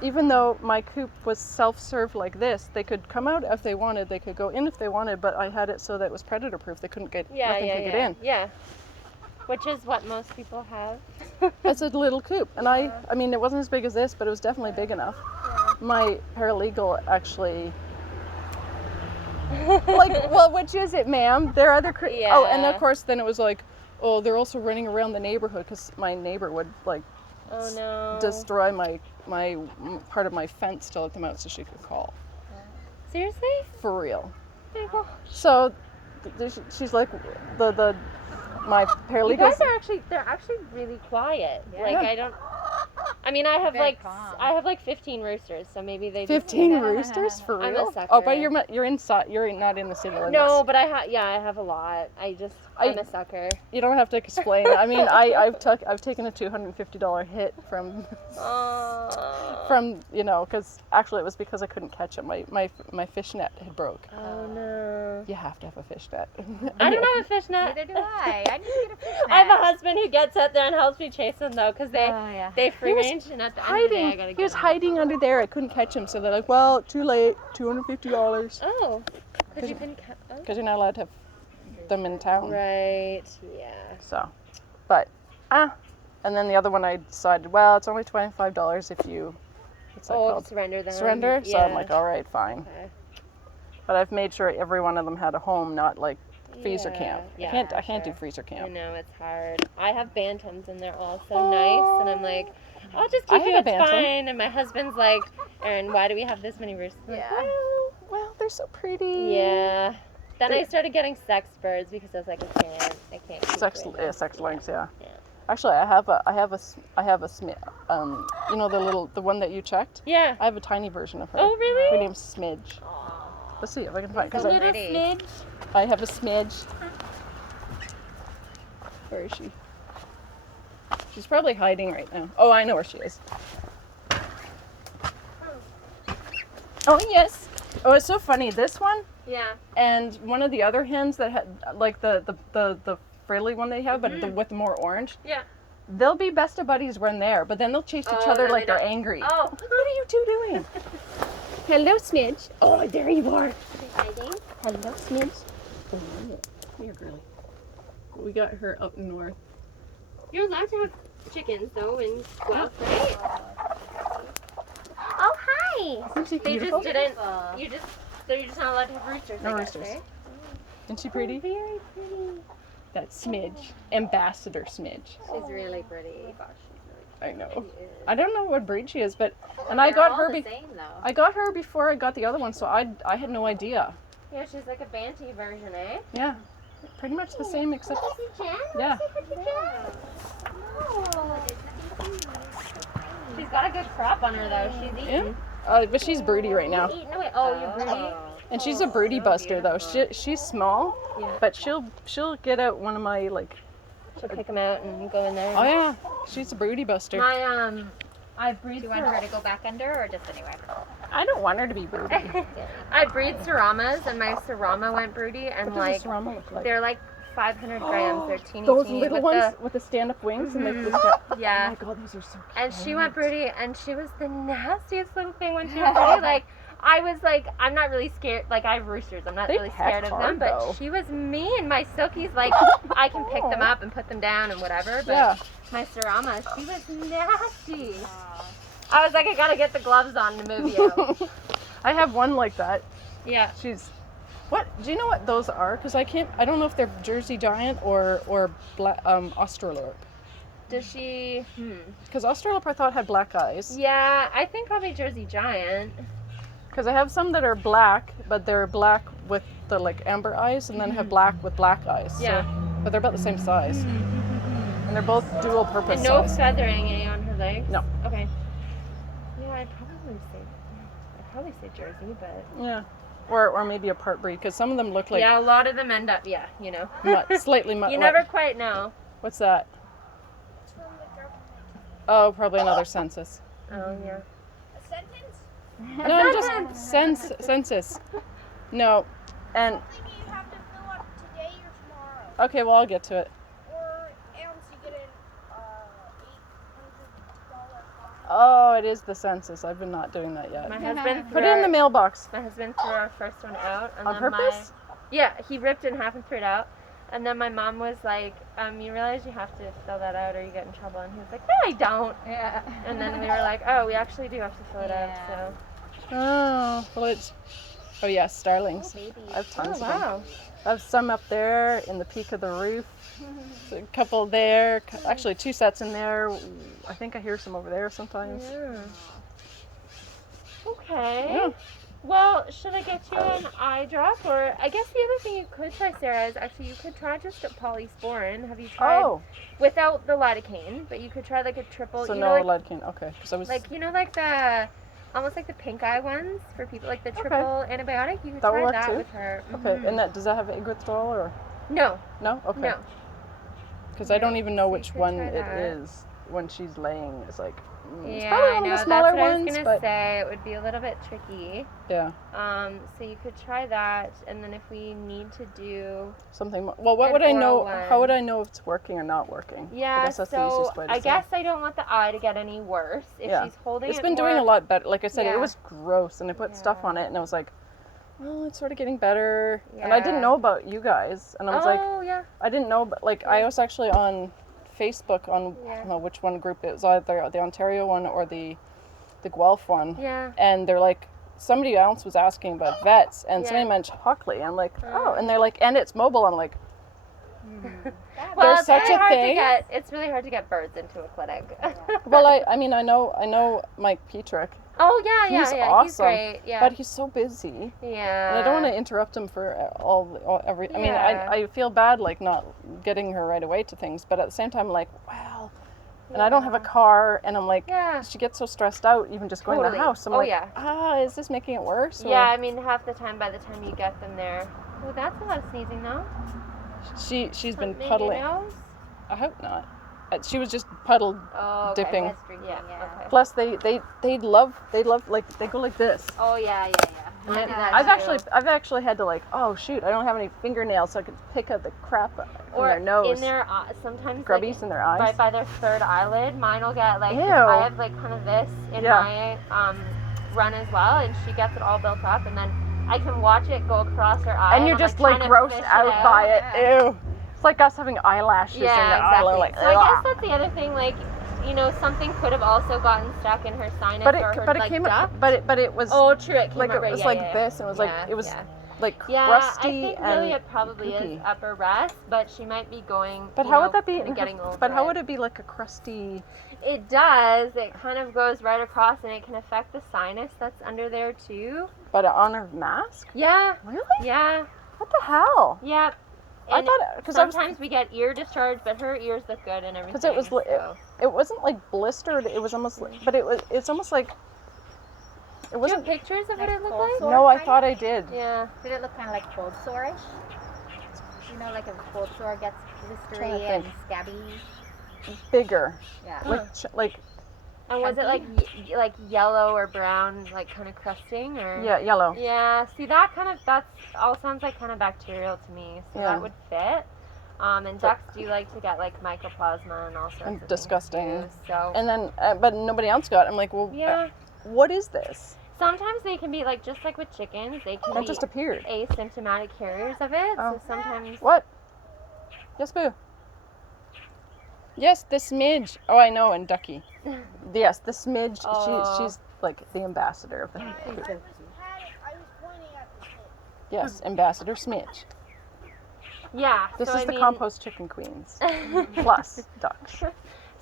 Even though my coop was self-serve like this, they could come out if they wanted, they could go in if they wanted, but I had it so that it was predator-proof. They couldn't get, nothing could get in. Yeah, which is what most people have. It's a little coop, and I mean, it wasn't as big as this, but it was definitely big enough. Yeah. My paralegal actually, like, well, which is it, ma'am? There are other, oh, and of course, then it was like, oh, they're also running around the neighborhood, because my neighbor would, like, destroy my part of my fence to let them out so she could call. Seriously? For real. Oh my gosh. So she's like my paralegal. You guys are they're actually really quiet. Yeah. Like I have like 15 roosters, so maybe they 15 roosters for real? I'm a sucker. Oh, but you're inside. You're not in the city limits. No, but I have a lot. I'm a sucker. You don't have to explain. I mean, I've taken a $250 hit from because actually it was because I couldn't catch it. My fish net had broke. Oh no. You have to have a fish net. I don't have a fish net. Neither do I. I need to get a fish net. I have a husband who gets out there and helps me chase them though, because they free range, and at the end of the day I gotta get He was hiding under there. I couldn't catch him, so they're like, well, too late. $250. Oh, because you couldn't catch. Because you're not allowed to have them in town. Right. Yeah. So, but and then the other one I decided, well, it's only $25 if you. What's that called? Surrender them. Surrender. Yeah. So I'm like, all right, fine. Okay. But I've made sure every one of them had a home, not like freezer camp. Yeah, I can't do freezer camp. I know it's hard. I have bantams and they're all so nice, and I'm like, I'll just keep you. It's fine. And my husband's like, Erin, why do we have this many roosters? Yeah. Well, they're so pretty. Yeah. Then I started getting sex birds because I was like, I can't. Sex lynx, yeah. Actually, I have a the one that you checked. Yeah. I have a tiny version of her. Oh, really? Her name's Smidge. Let's see if I can find. A little smidge. I have a Smidge. Where is she? She's probably hiding right now. Oh, I know where she is. Oh yes. Oh, it's so funny. This one. Yeah. And one of the other hens that had like the frilly one they have, but with more orange. Yeah. They'll be best of buddies when they're, but then they'll chase each other like they're angry. Oh. What are you two doing? Hello, Smidge. Oh, there you are. Hiding. Hello, Smidge. Oh, come here, girlie. We got her up north. You're allowed to have chickens though in Guelph, right? Oh hi! Isn't she They beautiful? just didn't. You're just not allowed to have roosters. No I guess, roosters. eh? Isn't she pretty? Very pretty. That's Smidge. Ambassador Smidge. She's really pretty. I know. She is. I don't know what breed she is, but and I got her. the same though. I got her before I got the other one, so I had no idea. Yeah, she's like a Banty version, eh? Yeah, pretty much the same except Jen? yeah. She's got a good crop on her though. She's eating. But she's broody right now, Eating away. Oh, you're broody. and she's a broody buster though. She's small, Yeah. but she'll get out one of my like. She'll pick them out and go in there. Oh yeah, she's a broody buster. I breed. Do you want her to go back under or just anywhere? I don't want her to be broody. I breed Saramas, and my Sarama went broody, and What like does a Sarama look like? they're like 500 grams. They're teeny Those teeny. little with ones with the stand-up wings and like the oh Yeah. my god, those are so cute. And she went broody, and she was the nastiest little thing when she went broody. Like, I was like, I'm not really scared. Like, I have roosters. I'm not They really scared peck of them. hard, But though. she was mean. My Silkies, like, I can pick them up and put them down and whatever. But Yeah. my Sarama, she was nasty. I was like, I gotta get the gloves on to move you. I have one like that. Yeah. She's what? Do you know what those are? Because I don't know if they're Jersey Giant or black Australorp. Does she? Because Australorp I thought had black eyes. Yeah, I think probably Jersey Giant. Because I have some that are black, but they're black with the like amber eyes, and then have black with black eyes. Yeah. So, but they're about the same size, and they're both dual purpose And no size. feathering any on her legs? No. Okay. Yeah, I'd probably say Jersey, but Yeah. Or maybe a part breed, because some of them look like yeah, a lot of them end up, yeah, you know. slightly mud. You never quite know. What's that? Oh, probably another census. Oh yeah. A sentence? No, I'm just census. No, and Something you have to fill out today or tomorrow. okay, well I'll get to it. Or else you get an $800 fine. Oh, it is the census. I've been not doing that yet. My husband Put it in the mailbox. My husband threw our first one out, and On then purpose? yeah, he ripped it in half and threw it out. And then my mom was like, you realize you have to fill that out or you get in trouble. And he was like, no, I don't. Yeah. And then we were like, oh, we actually do have to fill it out. Yeah. So. Oh, well it's. Oh yeah, starlings. Baby. I have tons Oh, of them. wow. I have some up there in the peak of the roof. A couple there. Actually, 2 sets in there. I think I hear some over there sometimes. Yeah. Okay. Yeah. Well, should I get you an eye drop? Or I guess the other thing you could try, Sarah, is actually you could try just a polysporin. Have you tried Oh, without the lidocaine? But you could try like a triple. so you no know, like, lidocaine. Okay, because I was. like you know, like the almost like the pink eye ones for people, like the triple antibiotic. You could That will try work that too? with her. Okay, Mhm. and does that have egg withdrawal or No, no? Okay. no. Because I don't even know So you which could one try it that. is when she's laying. It's like it's Yeah, probably I one know. of the That's smaller what I ones, was gonna but say. It would be a little bit tricky. yeah, So you could try that, and then if we need to do something. Well, what An would I know? oral How would one. I know if it's working or not working? I yeah. guess that's the So easiest way to I say. guess I don't want the eye to get any worse. If Yeah. she's holding It's it been doing more- a lot better. Like I said, Yeah. it was gross, and I put stuff Yeah. on it, and I was like, well, it's sort of getting better. And I didn't Yeah. know about you guys, and I was like, Oh yeah. I didn't know, but like I was actually on Facebook on I Yeah. don't know which one group it was, either the Ontario one or the Guelph one, Yeah. and they're like somebody else was asking about vets, and Yeah. somebody mentioned Hockley. I'm like, oh, and they're like, and it's mobile. I'm like, Well, There's it's such really a hard thing. to get. It's really hard to get birds into a clinic. well, I mean, I know Mike Petrick, Oh yeah, yeah, He's yeah. awesome, He's great. Yeah. but he's so busy. yeah. And I don't want to interrupt him for every. I mean, Yeah. I feel bad like not getting her right away to things, but at the same time, like, wow. And I don't have a car, and I'm like, Yeah. she gets so stressed out even just going to Totally. the house. I'm Oh, like, yeah. is this making it worse? Or Yeah, I mean, half the time by the time you get them there. Oh, that's a lot of sneezing though. she's been Maybe puddling. nose? I hope not. She was just puddled. Oh, okay. Dipping. That's drinking, Yeah. yeah. Okay. Plus, they love like they go like this. Oh yeah, yeah, yeah. I And do that I've actually had to like, oh shoot, I don't have any fingernails, so I could pick out the crap from Or their nose. in their sometimes Grubbies like, in their eyes. right by their third eyelid. Mine will get like Ew. I have like kind of this in Yeah. my run as well, and she gets it all built up, and then I can watch it go across her eye. And you're I'm, just trying like to grossed fish it out by it. Yeah. Ew. like us having eyelashes Yeah, and the exactly. eyelid, like, So I ugh. guess that's the other thing. Like, you know, something could have also gotten stuck in her sinus But or her it like came duct. but it was Oh, true. It came like out it right. was Yeah, like yeah, this. It was like yeah, it was yeah. like Yeah, crusty I think and really it probably goopy. is upper rest, but she might be going. But you how know, would that be? kinda getting over But how it. would it be like a crusty? It does. It kind of goes right across, and it can affect the sinus that's under there too. But on her mask? Yeah. Really? Yeah. What the hell? Yep. I And thought because I was sometimes we get ear discharge, but her ears look good and everything. because it was so. it wasn't like blistered. It was almost like, but it's almost like it Do you wasn't. have pictures of what Like it looked cold like? sore? No, I kind thought of? I did. Yeah. Did it look kind of like cold sore-ish? You know, like a cold sore gets blistery Trying to and think. scabby. Bigger, Yeah. like And was it like like yellow or brown, like kind of crusting, or? yeah, yellow. Yeah. See, that that's all sounds like kind of bacterial to me, so Yeah. that would fit. And ducks do like to get like mycoplasma and all sorts And of disgusting. things too, so. And then, but nobody else got it. I'm like, well, Yeah. what is this? Sometimes they can be like just like with chickens, they can That be just appeared. asymptomatic carriers of it. Oh. So sometimes. What? Yes, boo. Yes, the smidge. Oh, I know, and Ducky. Yes, the smidge. Oh. She's like the ambassador of the. I was pointing at the shit. Yes, Ambassador Smidge. Yeah. This so is I the mean, compost chicken queens plus ducks.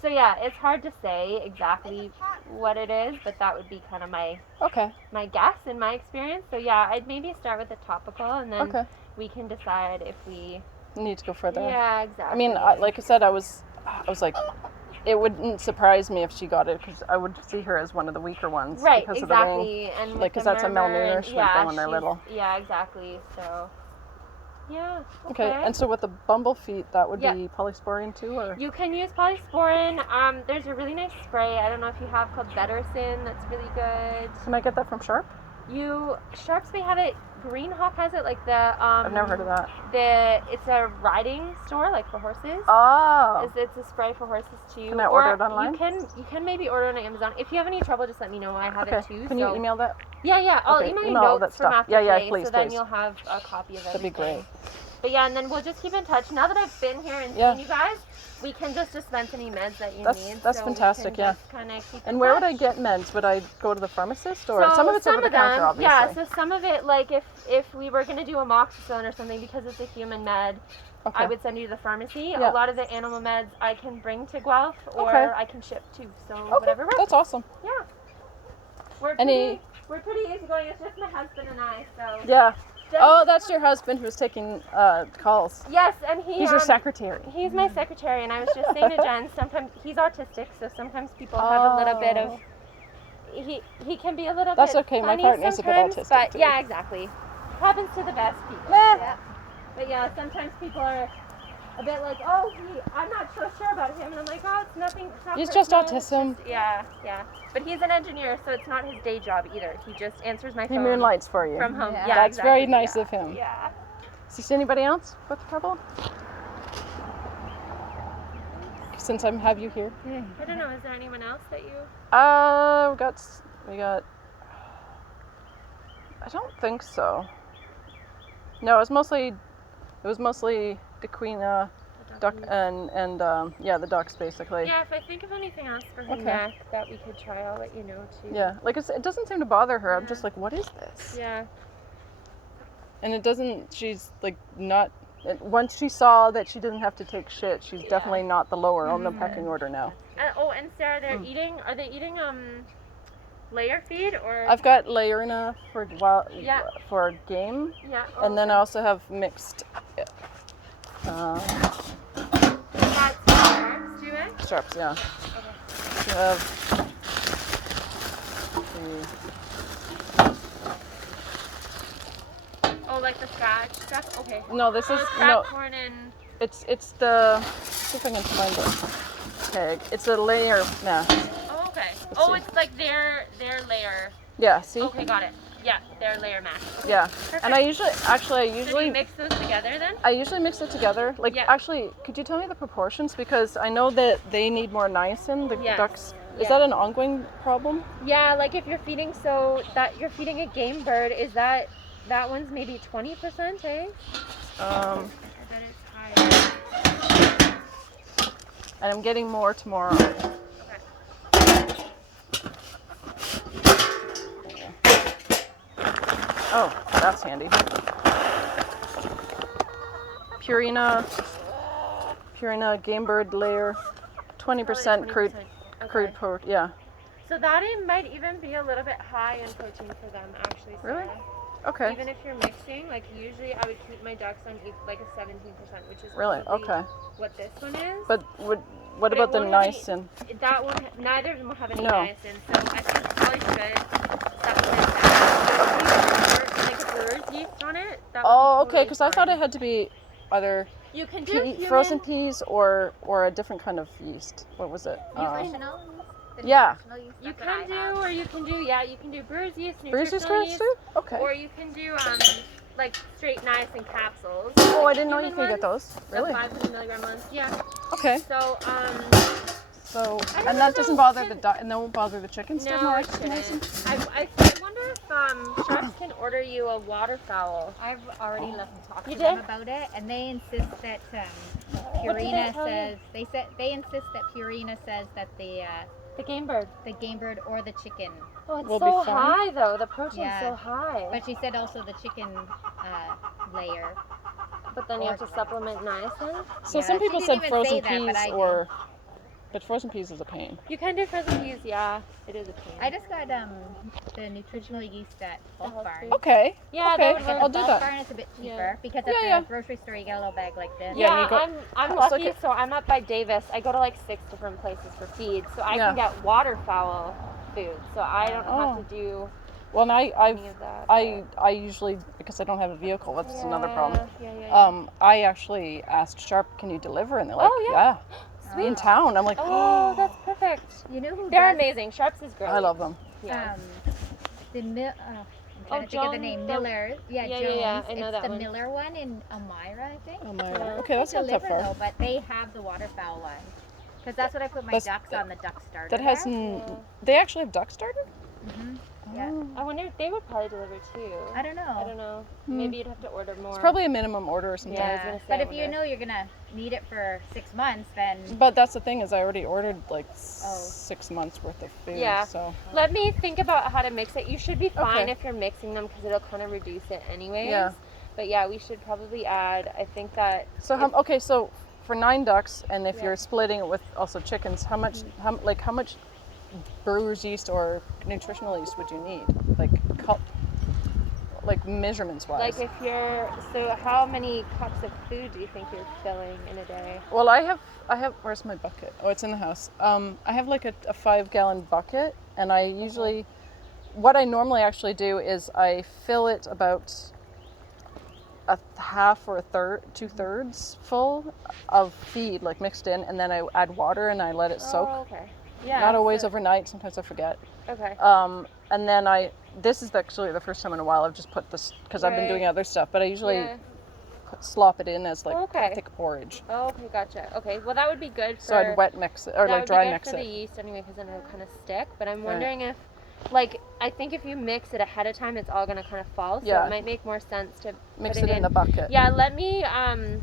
So yeah, it's hard to say exactly what it is, but that would be kind of my Okay. guess and my experience. So yeah, I'd maybe start with the topical, and then Okay. we can decide if we. Need to go further. Yeah, exactly. I mean, like I said, I was like, it wouldn't surprise me if she got it because I would see her as one of the weaker ones. Right, Because of the ring. exactly, and with Like, 'cause the that's a murmur and- malnourishment thing when they're she's- little. Yeah, exactly. So. Yeah. Okay. And so with the bumble feet, that would Yeah. be polysporine too, or? You can use polysporin. There's a really nice spray. I don't know if you have called Bettersin. That's really good. Can I get that from Sharp? Sharps may have it. Green Hawk has it. Like the I've never heard of that. It's a riding store, like for horses. Oh. It's a spray for horses too. Can I order Or it online? You can maybe order it on Amazon. If you have any trouble, just let me know. I have Okay. it too. Can you email that? Yeah. I'll Okay, email you email all that notes from stuff. after Yeah, yeah, today, please, so then please. you'll have a copy of That'd be everything. great. But yeah, and then we'll just keep in touch. Now that I've been here and Yeah. seen you guys, we can just dispense any meds that you need. That's so we fantastic, can yeah. just kinda keep And in where would I touch. get meds? Would I go to the pharmacist, or So some of it's over the of counter, them, obviously? Yeah, so some of it, like if we were gonna do amoxicillin or something, because it's a human med, Okay. I would send you to the pharmacy. Yeah. A lot of the animal meds I can bring to Guelph, or Okay. I can ship too. So Okay, whatever works. that's awesome. Yeah. We're Any- pretty easygoing. It's just my husband and I. So. Yeah. Just- Oh, that's your husband who's taking calls. Yes, and He's your secretary. He's my secretary, and I was just saying to Jen, sometimes he's autistic, so sometimes people have a little bit of. He can be a little That's bit. okay, my funny partner's a bit sometimes, autistic, But too. yeah, exactly. Happens to the best people. Meh. Yeah. But yeah, sometimes people are a bit like, oh, I'm not so sure about him, and I'm like, oh, it's nothing. It's not He's just personal, it's autism. just- yeah. But he's an engineer, so it's not his day job either. He just answers my He phone moonlights for you. from home. Yeah. Yeah, That's very exactly, nice yeah, of him. Yeah. Is there anybody else with trouble? Since I have you here. I don't know. Is there anyone else that you? We got. I don't think so. No, it was mostly Daquina, duck, and the ducks basically. Yeah, if I think of anything else for her Okay. neck that we could try, I'll let you know too. Yeah, like it doesn't seem to bother her. I'm Yeah. just like, what is this? Yeah. And it doesn't. She's like not. Once she saw that she didn't have to take shit, she's Yeah. definitely not the lower on the pecking order now. And Sarah, they're eating. Are they eating layer feed or? I've got Layerna for Yeah. for game, Yeah. and then I also have mixed That's carbs, do you? straps. Yeah. Okay. You have Oh, like the scratch stuff. Okay. no. This is Crack no. corn and. It's the. See if I can find the tag. It's a layer mask. Oh, okay. Let's see. It's like their layer. Yeah. See. Okay, got it. Yeah, their layer mask. Okay, Yeah. Perfect. And I usually So do you mix those together then? I usually mix it together. Like, Yeah. actually, could you tell me the proportions? Because I know that they need more niacin, the Yes. ducks. Is Yeah. that an ongoing problem? Yeah, like if you're feeding you're feeding a game bird, is that one's maybe 20%, eh? Um, I bet it's higher. And I'm getting more tomorrow. Oh, that's handy. Purina game bird layer, 20% crude, crude protein. Yeah. So that it might even be a little bit high in protein for them, actually. Sarah. Really? Okay. Even if you're mixing, like usually I would keep my ducks on like a 17%, which is Really? probably Okay. what this one is. But what about the niacin? That one, neither of them will have any No. niacin, so I think you probably should supplement that. Like a brewer's yeast on it. That would Oh, be okay. totally Because I thought fine. it had to be either You can do frozen peas or a different kind of yeast. What was it? Nutritional yeast? The Yeah. nutritional yeast, You that's what can I have. do, or you can do, you can do brewer's yeast, Brewer's yeast nutritional curds yeast, too? Okay. or you can do like straight niacin capsules. Oh, I didn't know you Human could get ones, those. the Really? 500 milligram ones. Yeah. Okay. So So, I don't and that know, doesn't bother can- and that won't bother the chickens to have no, more it niacin? shouldn't. I wonder if Sharps can order you a waterfowl. I've already left and talked You to them did? about it, and they insist that What did they Purina tell you? says they insist that Purina says that the game bird. game bird or the chicken. Oh, it's Will so be fine. high though. The protein's Yeah. so high. But she said also the chicken layer. But then you have to supplement niacin. So Yeah, some she people didn't said even frozen say that, but peas I or... But frozen peas is a pain. You can do frozen peas, yeah. It is a pain. I just got the nutritional yeast at Bulk health Barn. food. Okay. Yeah, Okay. that would work. I'll do Bulk that. Barn is a bit cheaper Yeah. because at Yeah, the grocery store you get a little bag like this. Yeah, Yeah, you go- I'm it's like lucky, a- so I'm up by Davis. I go to like 6 different places for feed, so I Yeah. can get waterfowl food, so I don't Oh. have to do Well, and any of that. I usually, because I don't have a vehicle, that's another problem. Yeah. I actually asked Sharp, can you deliver? And they're like, Oh, yeah. yeah. In town. I'm like, Oh, that's perfect. You know who They're does, amazing. Sharps is great. I love them. Yeah. the I'm trying to think of the Joan, name. the- Miller. Yeah, yeah, Jones. yeah, I know it's that the one. Miller one in Elmira, I think. Oh my. Yeah. Okay, that's They not that deliver far. though, but they have the waterfowl one. Because that's what I put my That's- ducks on the duck starter. That has, they actually have duck starter? Mm-hmm. Yeah. Oh. I wonder if they would probably deliver too. I don't know. I don't know. Maybe you'd have to order more. It's probably a minimum order or something. Yeah, I was gonna say, But I if you wonder. know you're gonna need it for 6 months, then But that's the thing is I already ordered like Oh. 6 months worth of food. Yeah. So Let me think about how to mix it. You should be fine Okay. if you're mixing them because it'll kind of reduce it anyways. Yeah. But yeah, we should probably add, I think that... okay, so for 9 ducks, and if Yeah. you're splitting it with also chickens, how much brewer's yeast or nutritional yeast would you need? Like measurements wise. Like if you're... So how many cups of food do you think you're filling in a day? Well, I have. Where's my bucket? Oh, it's in the house. I have like a 5-gallon bucket, and I usually, what I normally actually do is I fill it about a half or a third, 2/3 full of feed, like mixed in, and then I add water and I let it soak. Oh, okay. Yeah. Not always so- overnight. Sometimes I forget. Okay. And then this is actually the first time in a while I've just put this, because I've been Right. doing other stuff, but I usually Yeah. slop it in as like Okay. thick porridge. Oh, okay, gotcha. Okay, well that would be good for... So I'd wet mix it, or that like would dry be good mix for it. the yeast anyway, because then it'll kind of stick. But I'm Right. wondering if, like, I think if you mix it ahead of time, it's all gonna kind of fall. So Yeah. it might make more sense to Mix put it in the bucket. Yeah, let me.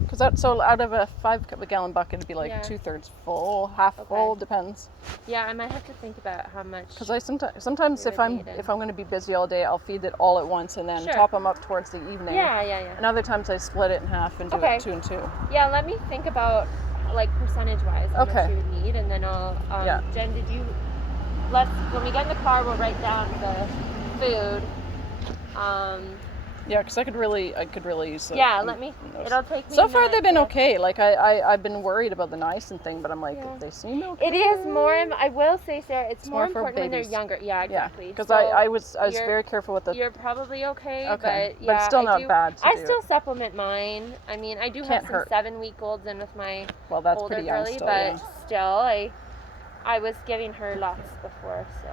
Because so out of a 5-gallon bucket, it'd be like Yeah. 2/3 full, half Okay. full, depends. Yeah, I might have to think about how much. Because I sometimes You if would I'm need it. going to be busy all day, I'll feed it all at once and then Sure. top them up towards the evening. Yeah. And other times I split it in half and do Okay. it 2 and 2. Yeah, let me think about like percentage-wise how much Okay. you would need, and then I'll. Yeah. Jen, when we get in the car, we'll write down the food. Yeah, because I could really use it. Yeah, in let me. those. It'll take me. So a far minute they've been to- okay. Like I've been worried about the niacin thing, but I'm like, Yeah. they seem okay. It is more. I will say, Sarah, it's more more for important when they're babies. younger. Yeah, Yeah, exactly. because So I was you're- very careful with the. You're probably okay, Okay, but yeah, but still I not do, bad to I do still it. supplement mine. I mean, I do Can't have some hurt. 7-week-olds in with my Well, that's older pretty young girly, still. but Yeah. still, I was giving her lots before, so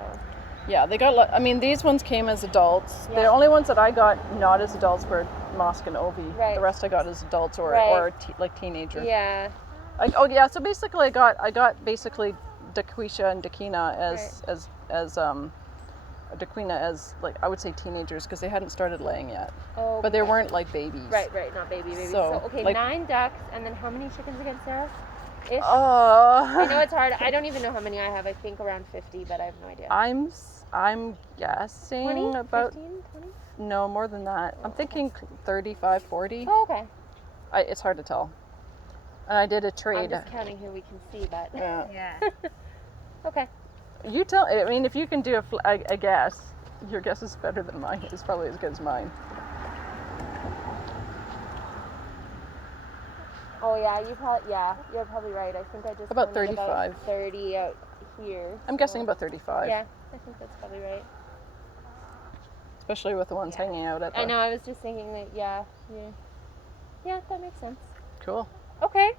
Yeah, they got. I mean, these ones came as adults. Yeah. The only ones that I got not as adults were Mosk and Ovi. Right. The rest I got as adults or Right. like teenager. yeah. So basically, I got basically Daquisha and Dakina as Daquina as like I would say teenagers because they hadn't started laying yet, Oh, but they okay. weren't like babies. Right, not baby. So, okay, like- 9 ducks, and then how many chickens again, Sarah? Ish. I I know it's hard. I don't even know how many I have. I think around 50, but I have no idea. I'm guessing 20? about 15? 20? no more than that. I'm thinking 35, 40. Oh, okay. It's hard to tell. And I did a I'm trade. just counting who we can see, but Yeah. Yeah. okay. You tell. I mean, if you can do a guess, your guess is better than mine. It's probably as good as mine. Oh yeah, you're probably right. I think I just About counted 35. 30 out here. I'm guessing about 35. Yeah, I think that's probably right. Especially with the ones hanging out at the. I know. I was just thinking that. Yeah, that makes sense. Cool. Okay.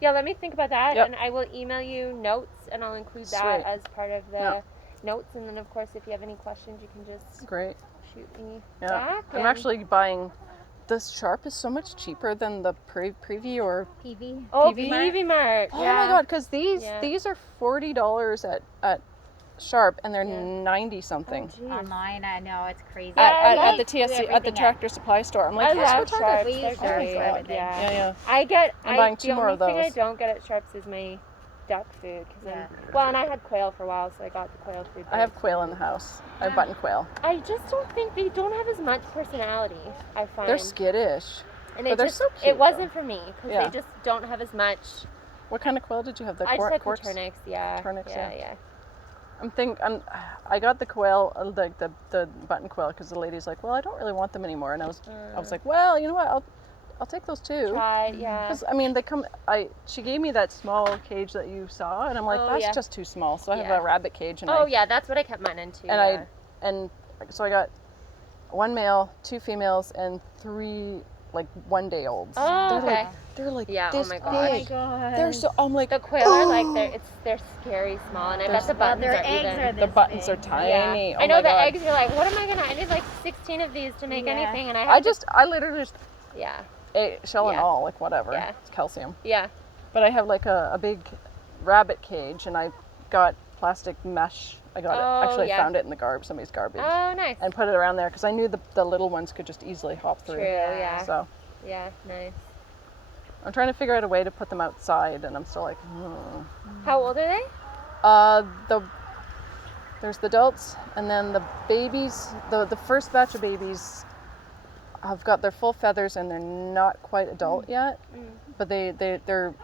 Yeah, let me think about that, Yep. and I will email you notes, and I'll include that Sweet. as part of the Yeah. notes. And then, of course, if you have any questions, you can just Great. shoot me Yeah. back. I'm and- actually buying. This Sharp is so much cheaper than the Preview or. PV. Oh, PV PV Mart. Oh yeah. my God! Because these Yeah. these are $40 at Sharp, and they're Yeah. 90 something. Oh, geez. Online, I know it's crazy. Yeah, at the We do TSC at the everything Tractor Supply store. I'm like, I yes, love we're talking. Sharps. We They're use great. Sharps for everything. Yeah. Yeah. I'm buying two the more of only thing I those. don't get at Sharps is my duck food. Well, and I had quail for a while, so I got the quail food. I have quail in the house. I have button quail. I just don't think they don't have as much personality. I find They're skittish. and but it they're just so cute, it wasn't for me because Yeah. they just don't have as much. What kind of quail did you have? The I just had quartz? Coturnix, yeah. Coturnix, yeah. yeah. I got the quail, like the button quail, because the lady's like, well, I don't really want them anymore, and I was like, well, you know what, I'll take those too. Try, yeah. Because I mean, they come. She gave me that small cage that you saw, and I'm like, Oh, that's yeah. just too small. So I have Yeah. a rabbit cage, and Oh yeah, that's what I kept mine into. and so I got one male, two females, and three like 1 day olds. Oh, okay. They're like Yeah, oh this my gosh. big. God. They're so. I'm like The quail are like they're scary small, and I bet the buttons their are eggs even. are the this buttons big. are tiny. Yeah. Oh I know my the God. eggs. You're like, what am I gonna? I need like 16 of these to make Yeah. anything, and I have I literally just yeah, ate shell and Yeah. all, like whatever. Yeah. It's calcium. yeah. But I have like a big rabbit cage, and I got plastic mesh. I got Oh, it. Actually, yeah. I found it in somebody's garbage, Oh, nice. and put it around there because I knew the little ones could just easily hop through. True. Yeah. So Yeah. Nice. I'm trying to figure out a way to put them outside, and I'm still like, How old are they? There's the adults, and then the babies. The first batch of babies have got their full feathers, and they're not quite adult yet, but they're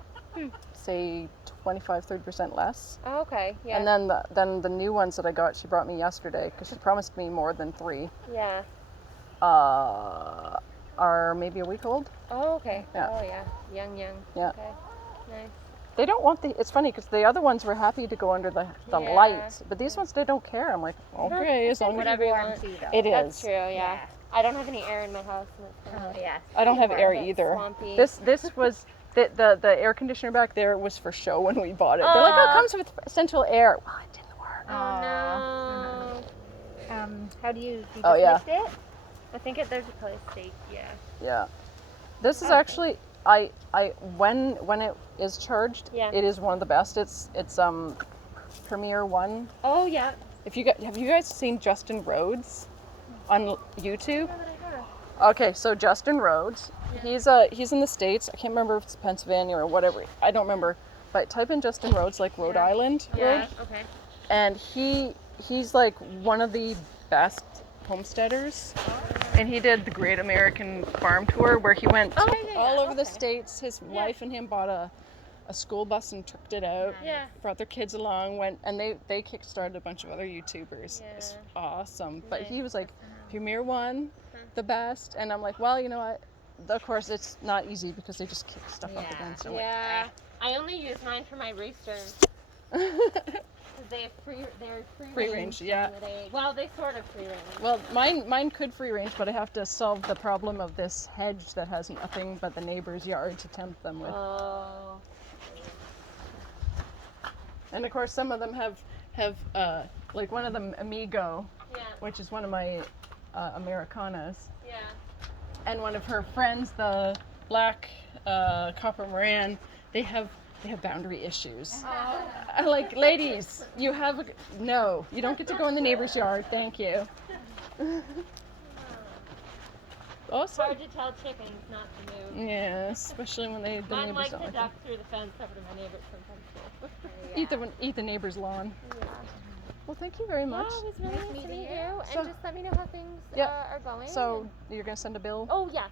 say 25-30% less. Oh, okay. Yeah. And then the new ones that I got, she brought me yesterday because she promised me more than 3. yeah. Are maybe a week old. Oh, okay. Yeah. Oh, yeah. Young. Yeah. Okay. Nice. They don't want it's funny because the other ones were happy to go under the Yeah. light, but these ones, they don't care. I'm like, okay, as long as Whatever you warm want. too, though. it That's is. true. Yeah. I don't have any air in my house. And it's kind Oh of yeah. I don't have air bit either. swampy. This was the air conditioner back there was for show when we bought it. They're like, oh, it comes with central air. Well, it didn't work. Oh no. How do you just Oh, yeah. lift it? I think there's probably a stake. Yeah. Yeah. This is Okay. actually when it is charged, Yeah. it is one of the best. It's Premiere One. Oh yeah. Have you guys seen Justin Rhodes on YouTube? Okay, so Justin Rhodes, he's in the States. I can't remember if it's Pennsylvania or whatever. I don't remember. But type in Justin Rhodes, like Rhode Island Yeah. Road, Okay. and he's like one of the best homesteaders. And he did the Great American Farm Tour where he went all over the states. His wife and him bought a school bus and trucked it out. Yeah. Brought their kids along, and they kickstarted a bunch of other YouTubers. It's Yeah. awesome. But Nice. he was like, Premiere One, the best. And I'm like, well, you know what? Of course, it's not easy because they just kick stuff up Yeah. against it. Yeah. I only use mine for my roosters. Because they have they're Free range, yeah. They sort of free range. Well, mine could free range, but I have to solve the problem of this hedge that has nothing but the neighbor's yard to tempt them with. Oh. And of course, some of them have like one of them Amigo, Yeah. which is one of my Americanas, Yeah. and one of her friends, the black copper Moran. They have They have boundary issues. I'm like, ladies, you have no, you don't get to go in the neighbor's yard. Thank you. It's Awesome. hard to tell chickens not to move. Yeah, especially when the Mine neighbors likes don't to like duck them. through the fence over to my neighbors sometimes too. Eat the neighbor's lawn. Yeah. Well, thank you very much. Yeah, it was really nice to meet you. And So- just let me know how things Yep. are going. So you're gonna send a bill? Oh yeah.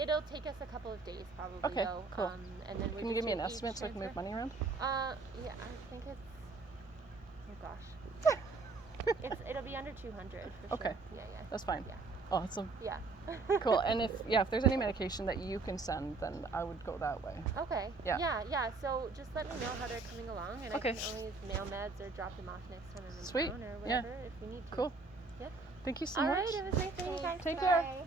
It'll take us a couple of days probably. Okay, though. cool. And then we Can you just give me an do each estimate so I can move transfer. money around? Yeah, I think it's. Oh gosh. It'll be under 200. For Okay. Sure. Yeah. That's fine. Yeah. Awesome. Yeah. Cool. And if there's any medication that you can send, then I would go that way. Okay. Yeah. Yeah. So just let me know how they're coming along, and Okay. I can always mail meds or drop them off next time I'm in Sweet. town or Yeah. whatever if we need to. Cool. Yep. Thank you so All much. right. It was nice meeting you guys. Take care. Bye.